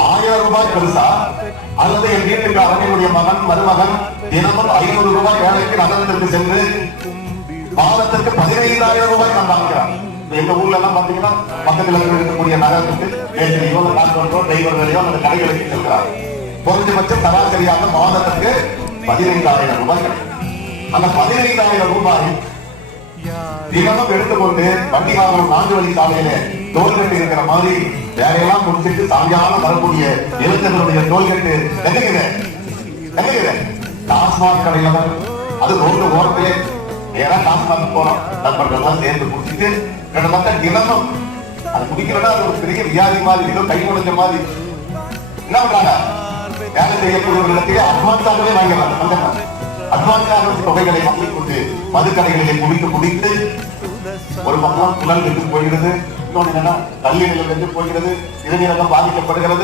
1000 ரூபாய் பெருசா அல்லது என் வீட்டுக்கு அவனுடைய மகன் மருமகன் தினமும் 500 ரூபாய் வேலைக்கு நகரத்திற்கு சென்று மாதத்திற்கு 15,000 ரூபாய் நான் வாங்குகிறான். எங்க ஊர்ல எல்லாம் பாத்தீங்கன்னா பக்கத்துல இருக்கக்கூடிய நகரத்துக்கு பேட்டரியோ டாக்டரோ டிரைவர் வேலையோ அந்த கடைகளுக்கு செல்கிறார். குறைஞ்சபட்சம் சராசரியாக மாதத்திற்கு 15,000 ரூபாய் கிடைக்கும். அந்த 15,000 ரூபாய் தினமும் எடுத்துக்கொண்டு வண்டி வாகனம் 4 வழி சாலையில டோல்கட்டு இருக்கிற மாதிரி வேலையெல்லாம் முடிச்சுட்டு சாயங்காலம் வரக்கூடிய இளைஞர்களுடைய டோல்கட்டு எங்க டாஸ்மாக் கடையில அது ரோடு ஓரத்திலே நேரா டாஸ்மாக் போனோம் நண்பர்கள்லாம் சேர்ந்து குடிச்சிட்டு கிட்டத்தட்ட தினமும் அது குடிக்கிறதா அது ஒரு பெரிய வியாதி மாதிரி ஏதோ கை முடிஞ்ச மாதிரி என்ன பண்றாங்க வேலை செய்யக்கூடியவர்களுக்கு அட்வான்ஸாகவே வாங்கிடலாம். அட்வான்ஸாக தொகைகளை வாங்கிக் கொண்டு மதுக்கடைகளிலே குடித்து ஒரு பக்கம் புலன் கெட்டு போகிறது, இன்னொன்று என்னன்னா கல்லீரல் கெட்டு போகிறது, சிறுநீரகம் பாதிக்கப்படுகிறது.